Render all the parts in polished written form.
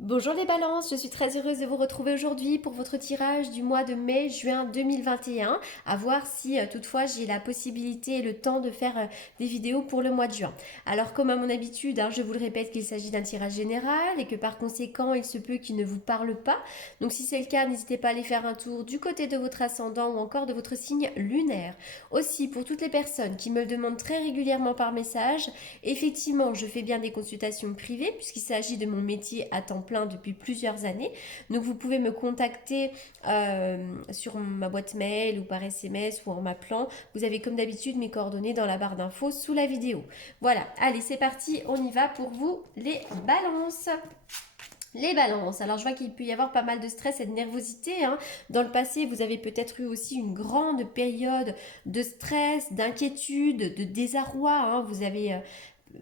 Bonjour les balances, je suis très heureuse de vous retrouver aujourd'hui pour votre tirage du mois de mai-juin 2021, à voir si toutefois j'ai la possibilité et le temps de faire des vidéos pour le mois de juin. Alors comme à mon habitude, je vous le répète qu'il s'agit d'un tirage général et que par conséquent il se peut qu'il ne vous parle pas. Donc si c'est le cas, n'hésitez pas à aller faire un tour du côté de votre ascendant ou encore de votre signe lunaire. Aussi pour toutes les personnes qui me le demandent très régulièrement par message, effectivement je fais bien des consultations privées puisqu'il s'agit de mon métier à temps plein depuis plusieurs années. Donc vous pouvez me contacter sur ma boîte mail ou par SMS ou en m'appelant. Vous avez comme d'habitude mes coordonnées dans la barre d'infos sous la vidéo. Voilà, allez c'est parti, on y va pour vous les balances. Les balances. Alors je vois qu'il peut y avoir pas mal de stress et de nervosité. Dans le passé, vous avez peut-être eu aussi une grande période de stress, d'inquiétude, de désarroi. Vous avez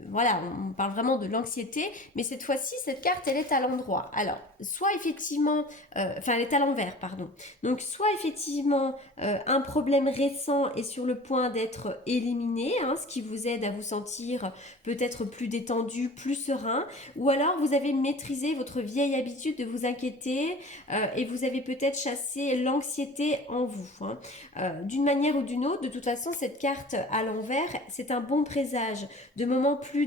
voilà, on parle vraiment de l'anxiété, mais cette fois-ci, cette carte, elle est à l'endroit. Alors, soit effectivement, enfin, elle est à l'envers, pardon. Donc, soit effectivement, un problème récent est sur le point d'être éliminé, ce qui vous aide à vous sentir peut-être plus détendu, plus serein, ou alors vous avez maîtrisé votre vieille habitude de vous inquiéter et vous avez peut-être chassé l'anxiété en vous. D'une manière ou d'une autre, de toute façon, cette carte à l'envers, c'est un bon présage de moments plus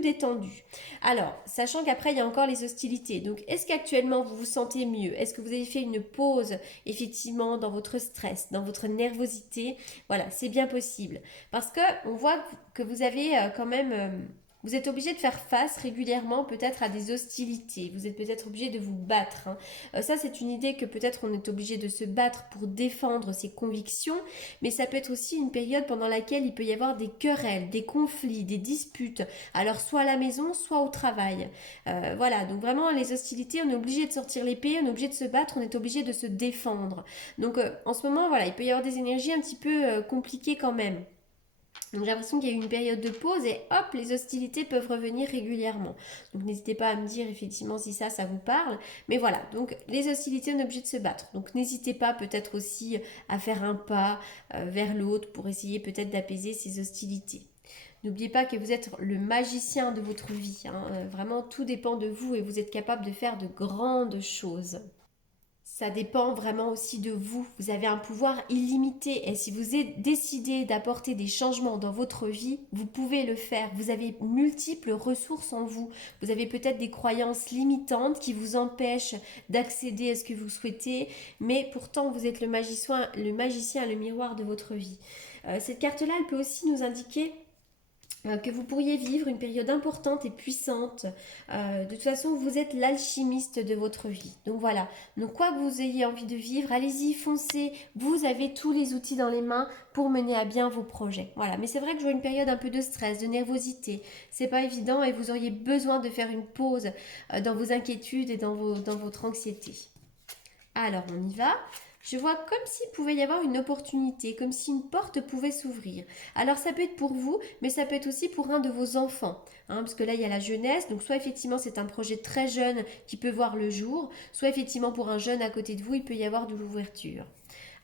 détendus. Alors, sachant qu'après, il y a encore les hostilités. Donc, est-ce qu'actuellement, vous vous sentez mieux? Est-ce que vous avez fait une pause, effectivement, dans votre stress, dans votre nervosité? Voilà, c'est bien possible. Parce que on voit que vous avez quand même... vous êtes obligé de faire face régulièrement peut-être à des hostilités. Vous êtes peut-être obligé de vous battre. Ça, c'est une idée que peut-être on est obligé de se battre pour défendre ses convictions, mais ça peut être aussi une période pendant laquelle il peut y avoir des querelles, des conflits, des disputes, alors soit à la maison, soit au travail. Voilà, donc vraiment les hostilités, on est obligé de sortir l'épée, on est obligé de se battre, on est obligé de se défendre. Donc en ce moment, voilà, il peut y avoir des énergies un petit peu compliquées quand même. Donc j'ai l'impression qu'il y a eu une période de pause et hop, les hostilités peuvent revenir régulièrement. Donc n'hésitez pas à me dire effectivement si ça vous parle. Mais voilà, donc les hostilités, on est obligé de se battre. Donc n'hésitez pas peut-être aussi à faire un pas vers l'autre pour essayer peut-être d'apaiser ces hostilités. N'oubliez pas que vous êtes le magicien de votre vie. Vraiment, tout dépend de vous et vous êtes capable de faire de grandes choses. Ça dépend vraiment aussi de vous. Vous avez un pouvoir illimité et si vous décidez d'apporter des changements dans votre vie, vous pouvez le faire. Vous avez multiples ressources en vous. Vous avez peut-être des croyances limitantes qui vous empêchent d'accéder à ce que vous souhaitez, mais pourtant vous êtes le magicien, le miroir de votre vie. Cette carte-là, elle peut aussi nous indiquer que vous pourriez vivre une période importante et puissante. De toute façon, vous êtes l'alchimiste de votre vie. Donc voilà, donc quoi que vous ayez envie de vivre, allez-y, foncez. Vous avez tous les outils dans les mains pour mener à bien vos projets. Voilà, mais c'est vrai que je vois une période un peu de stress, de nervosité. C'est pas évident et vous auriez besoin de faire une pause dans vos inquiétudes et dans votre anxiété. Alors, on y va. Je vois comme s'il pouvait y avoir une opportunité, comme si une porte pouvait s'ouvrir. Alors ça peut être pour vous, mais ça peut être aussi pour un de vos enfants. Parce que là, il y a la jeunesse. Donc soit effectivement, c'est un projet très jeune qui peut voir le jour, soit effectivement pour un jeune à côté de vous, il peut y avoir de l'ouverture.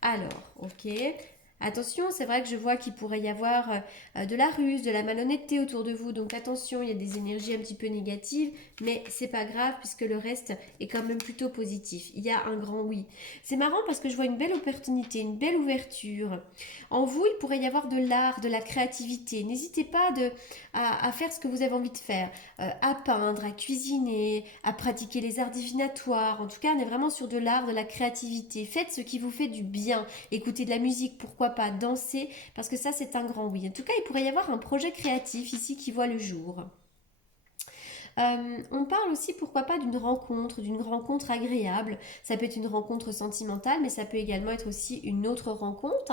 Alors, ok. Attention, c'est vrai que je vois qu'il pourrait y avoir de la ruse, de la malhonnêteté autour de vous. Donc attention, il y a des énergies un petit peu négatives, mais c'est pas grave puisque le reste est quand même plutôt positif. Il y a un grand oui. C'est marrant parce que je vois une belle opportunité, une belle ouverture. En vous, il pourrait y avoir de l'art, de la créativité. N'hésitez pas à faire ce que vous avez envie de faire, à peindre, à cuisiner, à pratiquer les arts divinatoires. En tout cas, on est vraiment sur de l'art, de la créativité. Faites ce qui vous fait du bien. Écoutez de la musique, pourquoi pas danser, parce que ça c'est un grand oui. En tout cas, il pourrait y avoir un projet créatif ici qui voit le jour. On parle aussi, pourquoi pas, d'une rencontre agréable. Ça peut être une rencontre sentimentale, mais ça peut également être aussi une autre rencontre.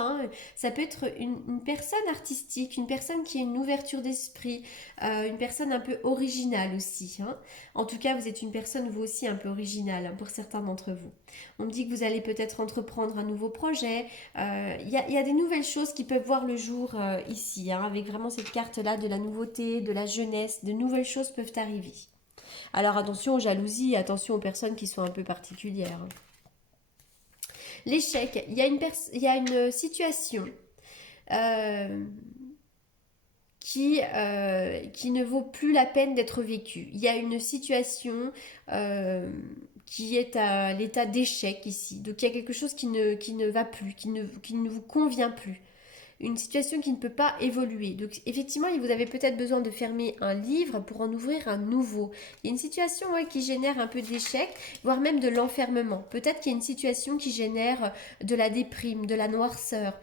Ça peut être une personne artistique, une personne qui a une ouverture d'esprit, une personne un peu originale aussi. En tout cas, vous êtes une personne, vous aussi, un peu originale pour certains d'entre vous. On me dit que vous allez peut-être entreprendre un nouveau projet. Il y a des nouvelles choses qui peuvent voir le jour ici, avec vraiment cette carte-là de la nouveauté, de la jeunesse, de nouvelles choses peuvent arriver. Alors attention aux jalousies, attention aux personnes qui sont un peu particulières. L'échec, il y a une situation euh, qui ne vaut plus la peine d'être vécue. Il y a une situation qui est à l'état d'échec ici. Donc il y a quelque chose qui ne va plus, qui ne vous convient plus. Une situation qui ne peut pas évoluer. Donc effectivement, vous avez peut-être besoin de fermer un livre pour en ouvrir un nouveau. Il y a une situation qui génère un peu d'échec, voire même de l'enfermement. Peut-être qu'il y a une situation qui génère de la déprime, de la noirceur.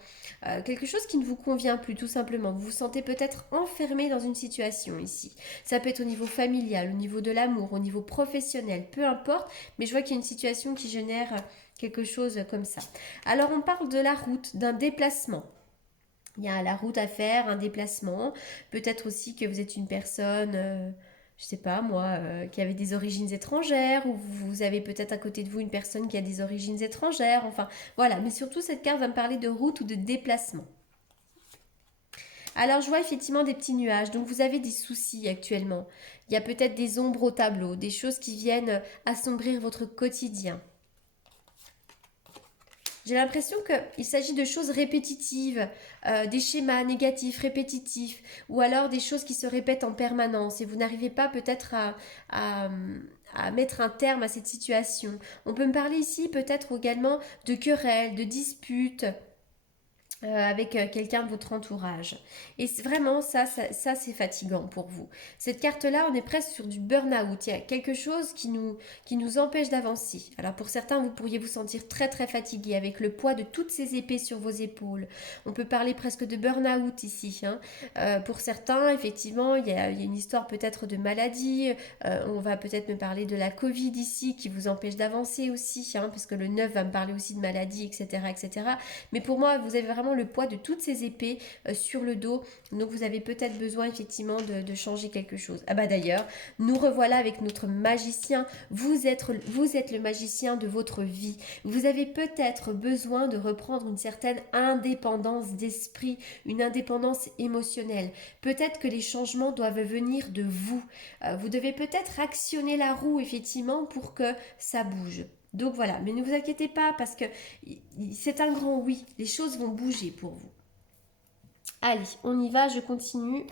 Quelque chose qui ne vous convient plus tout simplement. Vous vous sentez peut-être enfermé dans une situation ici. Ça peut être au niveau familial, au niveau de l'amour, au niveau professionnel, peu importe. Mais je vois qu'il y a une situation qui génère quelque chose comme ça. Alors on parle de la route, d'un déplacement. Il y a la route à faire, un déplacement. Peut-être aussi que vous êtes une personne, je sais pas moi, qui avait des origines étrangères, ou vous avez peut-être à côté de vous une personne qui a des origines étrangères. Enfin, voilà. Mais surtout, cette carte va me parler de route ou de déplacement. Alors, je vois effectivement des petits nuages. Donc, vous avez des soucis actuellement. Il y a peut-être des ombres au tableau, des choses qui viennent assombrir votre quotidien. J'ai l'impression qu'il s'agit de choses répétitives, des schémas négatifs, répétitifs, ou alors des choses qui se répètent en permanence et vous n'arrivez pas peut-être à, à mettre un terme à cette situation. On peut me parler ici peut-être également de querelles, de disputes, avec quelqu'un de votre entourage. Et vraiment, ça c'est fatigant pour vous. Cette carte-là, on est presque sur du burn-out. Il y a quelque chose qui nous empêche d'avancer. Alors pour certains, vous pourriez vous sentir très très fatigué avec le poids de toutes ces épées sur vos épaules. On peut parler presque de burn-out ici. Hein. Pour certains, effectivement, il y a une histoire peut-être de maladie. On va peut-être me parler de la Covid ici qui vous empêche d'avancer aussi, hein, parce que le 9 va me parler aussi de maladie, etc., etc. Mais pour moi, vous avez vraiment le poids de toutes ces épées sur le dos. Donc vous avez peut-être besoin effectivement de changer quelque chose. Ah bah d'ailleurs, nous revoilà avec notre magicien. Vous êtes le magicien de votre vie. Vous avez peut-être besoin de reprendre une certaine indépendance d'esprit, une indépendance émotionnelle. Peut-être que les changements doivent venir de vous. Vous devez peut-être actionner la roue effectivement pour que ça bouge. Donc voilà, mais ne vous inquiétez pas parce que c'est un grand oui, les choses vont bouger pour vous. Allez, on y va, je continue.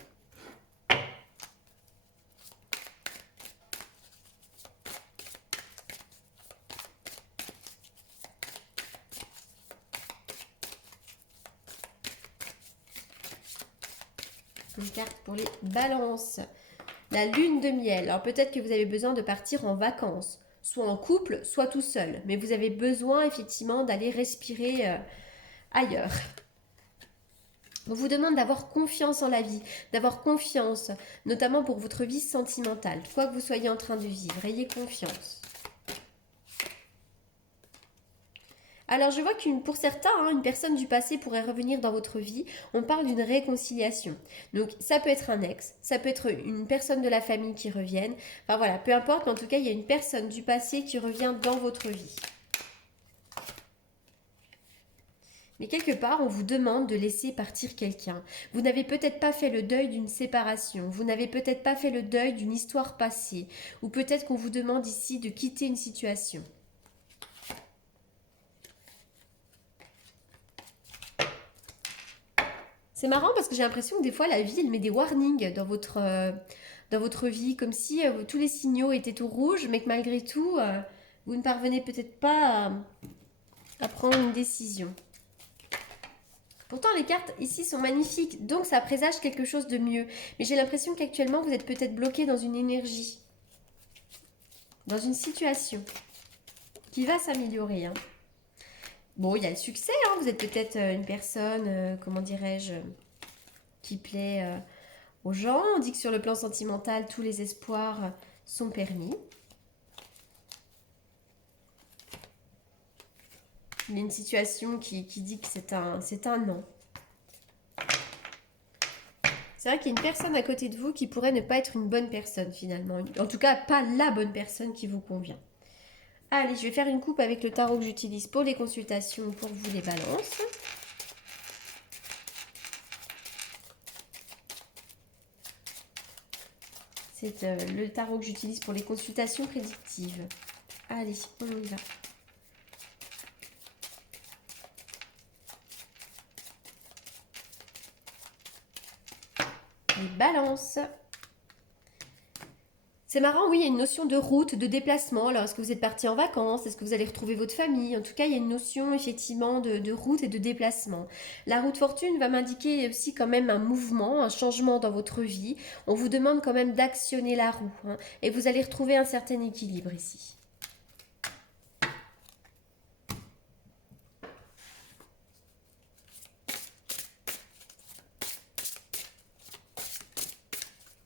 Une carte pour les balances. La lune de miel. Alors peut-être que vous avez besoin de partir en vacances, soit en couple, soit tout seul. Mais vous avez besoin effectivement d'aller respirer ailleurs. On vous demande d'avoir confiance en la vie, d'avoir confiance, notamment pour votre vie sentimentale. Quoi que vous soyez en train de vivre, ayez confiance. Alors je vois pour certains, une personne du passé pourrait revenir dans votre vie. On parle d'une réconciliation. Donc ça peut être un ex, ça peut être une personne de la famille qui revienne. Enfin voilà, peu importe, mais en tout cas il y a une personne du passé qui revient dans votre vie. Mais quelque part, on vous demande de laisser partir quelqu'un. Vous n'avez peut-être pas fait le deuil d'une séparation, vous n'avez peut-être pas fait le deuil d'une histoire passée, ou peut-être qu'on vous demande ici de quitter une situation. C'est marrant parce que j'ai l'impression que des fois la vie elle met des warnings dans votre vie, comme si tous les signaux étaient au rouge, mais que malgré tout, vous ne parvenez peut-être pas à prendre une décision. Pourtant, les cartes ici sont magnifiques, donc ça présage quelque chose de mieux. Mais j'ai l'impression qu'actuellement, vous êtes peut-être bloqué dans une énergie, dans une situation qui va s'améliorer. Hein. Bon, il y a le succès, vous êtes peut-être une personne, comment dirais-je, qui plaît aux gens. On dit que sur le plan sentimental, tous les espoirs sont permis. Il y a une situation qui dit que c'est un non. C'est vrai qu'il y a une personne à côté de vous qui pourrait ne pas être une bonne personne finalement. En tout cas, pas la bonne personne qui vous convient. Allez, je vais faire une coupe avec le tarot que j'utilise pour les consultations, pour vous les balances. C'est le tarot que j'utilise pour les consultations prédictives. Allez, on y va. Les balances. C'est marrant, oui, il y a une notion de route, de déplacement. Alors, est-ce que vous êtes parti en vacances? Est-ce que vous allez retrouver votre famille? En tout cas, il y a une notion effectivement de route et de déplacement. La route fortune va m'indiquer aussi quand même un mouvement, un changement dans votre vie. On vous demande quand même d'actionner la roue, hein, et vous allez retrouver un certain équilibre ici.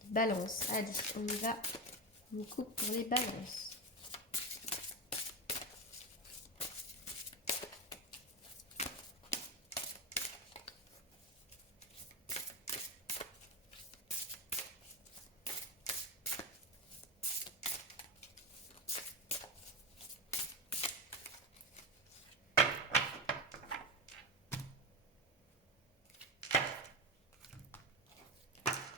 Balance, allez, on y va. On coupe pour les balances.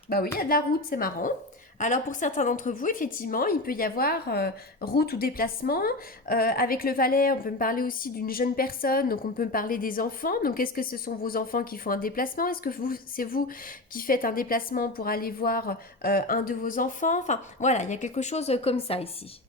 Bah oui, il y a de la route, c'est marrant. Alors pour certains d'entre vous, effectivement, il peut y avoir route ou déplacement. Avec le valet, on peut me parler aussi d'une jeune personne, donc on peut me parler des enfants. Donc est-ce que ce sont vos enfants qui font un déplacement? Est-ce que c'est vous qui faites un déplacement pour aller voir un de vos enfants? Enfin voilà, il y a quelque chose comme ça ici.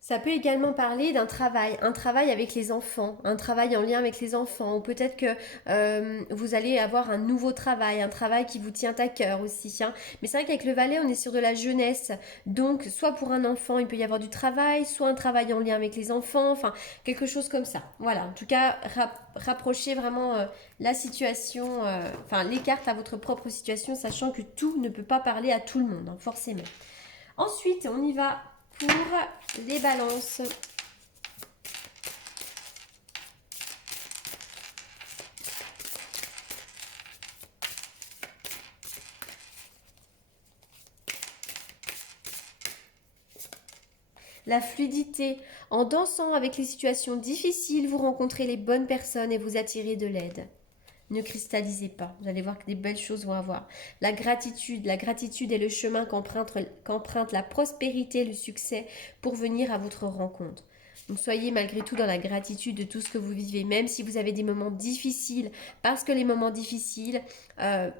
Ça peut également parler d'un travail, un travail avec les enfants, un travail en lien avec les enfants, ou peut-être que vous allez avoir un nouveau travail, un travail qui vous tient à cœur aussi, hein. Mais c'est vrai qu'avec le valet, on est sur de la jeunesse, donc soit pour un enfant, il peut y avoir du travail, soit un travail en lien avec les enfants, enfin quelque chose comme ça. Voilà, en tout cas, rapprochez vraiment la situation, enfin les cartes à votre propre situation, sachant que tout ne peut pas parler à tout le monde, hein, forcément. Ensuite, on y va pour les balances. La fluidité. En dansant avec les situations difficiles, vous rencontrez les bonnes personnes et vous attirez de l'aide. Ne cristallisez pas, vous allez voir que des belles choses vont avoir. La gratitude est le chemin qu'emprunte la prospérité et le succès pour venir à votre rencontre. Donc soyez malgré tout dans la gratitude de tout ce que vous vivez, même si vous avez des moments difficiles, parce que les moments difficiles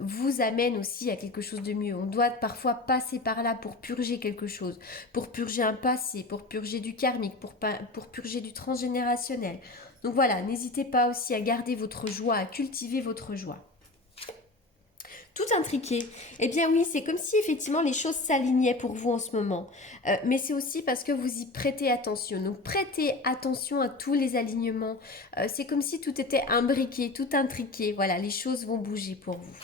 vous amènent aussi à quelque chose de mieux. On doit parfois passer par là pour purger quelque chose, pour purger un passé, pour purger du karmique, pour purger du transgénérationnel. Donc voilà, n'hésitez pas aussi à garder votre joie, à cultiver votre joie. Tout intriqué. Eh bien oui, c'est comme si effectivement les choses s'alignaient pour vous en ce moment. Mais c'est aussi parce que vous y prêtez attention. Donc prêtez attention à tous les alignements. C'est comme si tout était imbriqué, tout intriqué. Voilà, les choses vont bouger pour vous.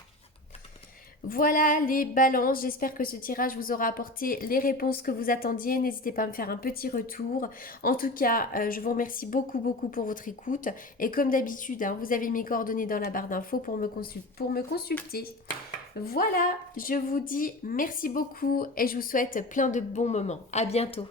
Voilà les balances, j'espère que ce tirage vous aura apporté les réponses que vous attendiez. N'hésitez pas à me faire un petit retour. En tout cas, je vous remercie beaucoup pour votre écoute. Et comme d'habitude, hein, vous avez mes coordonnées dans la barre d'infos pour me consulter. Voilà, je vous dis merci beaucoup et je vous souhaite plein de bons moments. À bientôt.